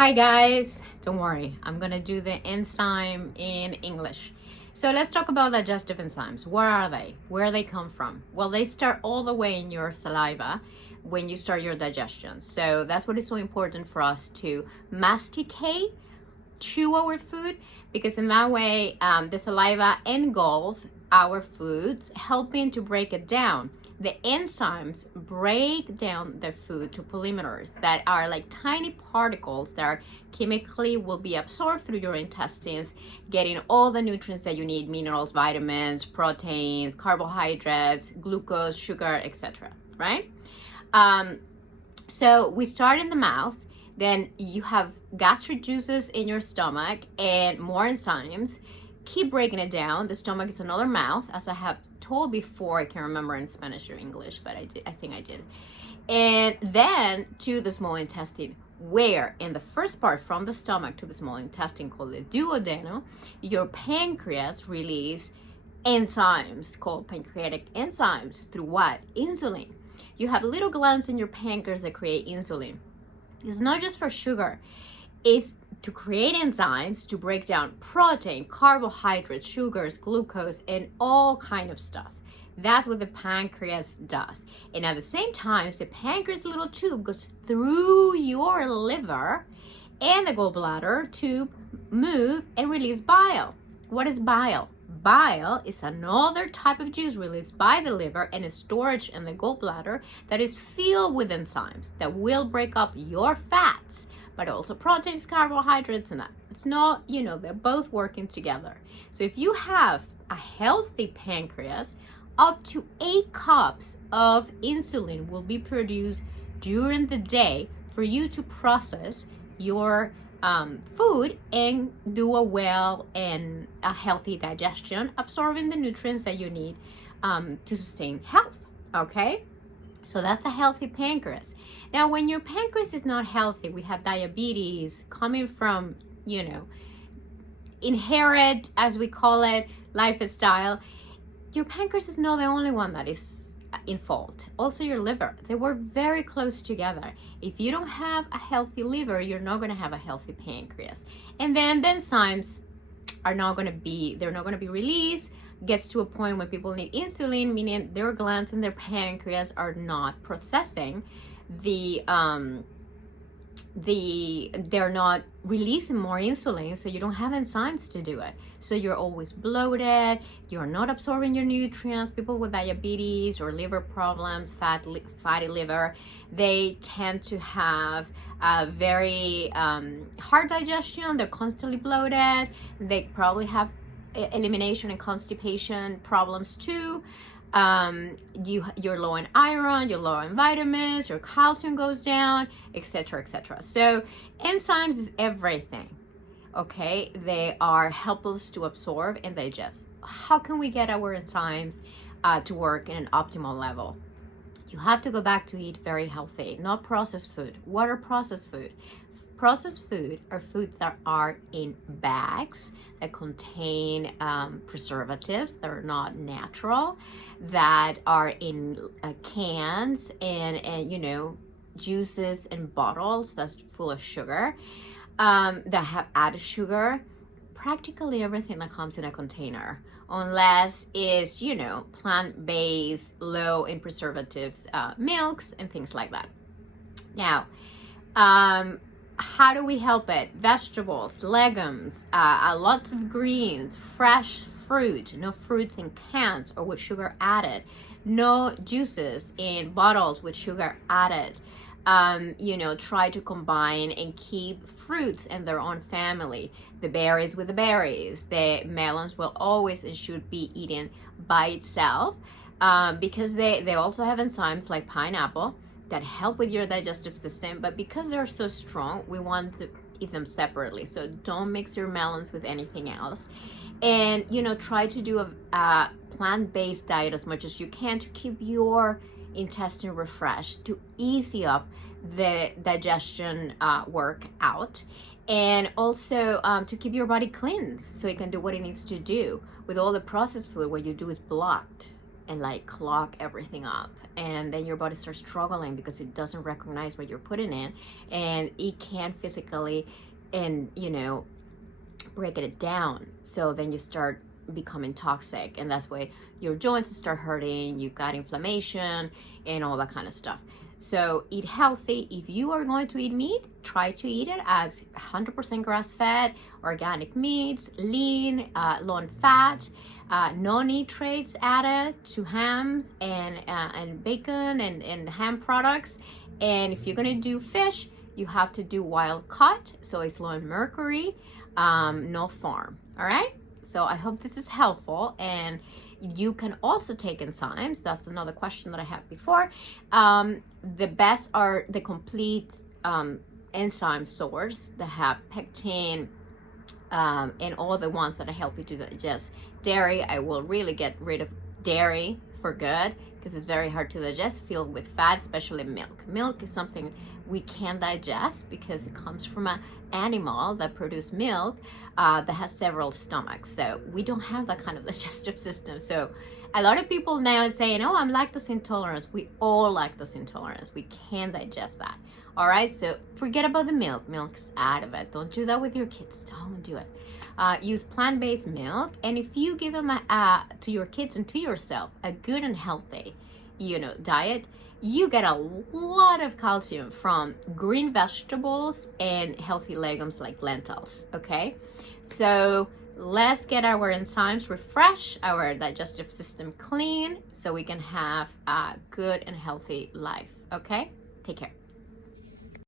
Hi guys, don't worry, I'm gonna do the enzyme in English. So let's talk about digestive enzymes. What are they? Where they come from? Well, they start all the way in your saliva when you start your digestion. So that's what is so important for us to masticate, chew our food, because in that way the saliva engulf our foods, helping to break it down. The enzymes break down the food to polymerase that are like tiny particles that are chemically will be absorbed through your intestines, getting all the nutrients that you need: minerals, vitamins, proteins, carbohydrates, glucose, sugar, etc. Right? So we start in the mouth, then you have gastric juices in your stomach and more enzymes. Keep breaking it down. The stomach is another mouth, as I have told before. I can't remember in Spanish or English, but I think I did. And then to the small intestine, where in the first part from the stomach to the small intestine, called the duodenum, your pancreas release enzymes called pancreatic enzymes through what? Insulin. You have little glands in your pancreas that create insulin. It's not just for sugar. It's to create enzymes to break down protein, carbohydrates, sugars, glucose, and all kind of stuff. That's what the pancreas does. And at the same time, the pancreas little tube goes through your liver and the gallbladder to move and release bile. What is bile? Bile is another type of juice released by the liver and is stored in the gallbladder that is filled with enzymes that will break up your fats, but also proteins, carbohydrates, and that. It's not, they're both working together. So if you have a healthy pancreas, up to 8 cups of insulin will be produced during the day for you to process your food and do a well and a healthy digestion, absorbing the nutrients that you need to sustain health. Okay, so that's a healthy pancreas. Now, when your pancreas is not healthy, we have diabetes coming from, inherit, as we call it, lifestyle. Your pancreas is not the only one that is in fault. Also your liver, they work very close together. If you don't have a healthy liver, you're not going to have a healthy pancreas. And then the enzymes are not going to be, they're not going to be released. Gets to a point when people need insulin, meaning their glands in their pancreas are not processing they're not releasing more insulin, so you don't have enzymes to do it. So you're always bloated, you're not absorbing your nutrients. People with diabetes or liver problems, fatty liver, they tend to have a very hard digestion. They're constantly bloated. They probably have elimination and constipation problems too. You're low in iron, you're low in vitamins, your calcium goes down, etc., etc. So enzymes is everything. Okay, they are helpful to absorb and digest. How can we get our enzymes to work in an optimal level? You have to go back to eat very healthy, not processed food. What are processed food? Processed food are foods that are in bags that contain preservatives that are not natural, that are in cans and juices and bottles that's full of sugar, that have added sugar. Practically everything that comes in a container, unless it's plant-based, low in preservatives, milks and things like that. Now, how do we help it? Vegetables, legumes, lots of greens, fresh fruit, no fruits in cans or with sugar added, no juices in bottles with sugar added. Try to combine and keep fruits in their own family. The berries with the berries. The melons will always and should be eaten by itself because they also have enzymes like pineapple that help with your digestive system, but because they're so strong, we want to eat them separately. So don't mix your melons with anything else. And, try to do a plant-based diet as much as you can to keep your intestine refreshed, to easy up the digestion work out. And also to keep your body cleansed so it can do what it needs to do. With all the processed food, what you do is blocked. and like clog everything up, and then your body starts struggling because it doesn't recognize what you're putting in, and it can physically and break it down. So then you start becoming toxic, and that's why your joints start hurting, you've got inflammation and all that kind of stuff. So eat healthy. If you are going to eat meat, try to eat it as 100% grass-fed, organic meats, lean, low in fat, no nitrates added to hams and bacon and ham products. And if you're gonna do fish, you have to do wild caught, so it's low in mercury, no farm. All right. So I hope this is helpful, and you can also take enzymes. That's another question that I had before. The best are the complete enzyme source that have pectin and all the ones that help you to digest dairy. I will really get rid of dairy for good because it's very hard to digest, filled with fat, especially milk. Milk is something we can digest because it comes from an animal that produces milk that has several stomachs. So we don't have that kind of digestive system. So a lot of people now are saying, oh, I'm lactose intolerant. We all lactose intolerance. We can't digest that. All right, so forget about the milk. Milk's out of it. Don't do that with your kids. Don't do it. Use plant-based milk, and if you give them to your kids and to yourself a good and healthy, diet, you get a lot of calcium from green vegetables and healthy legumes like lentils. Okay, so let's get our enzymes refreshed, our digestive system clean, so we can have a good and healthy life. Okay, take care.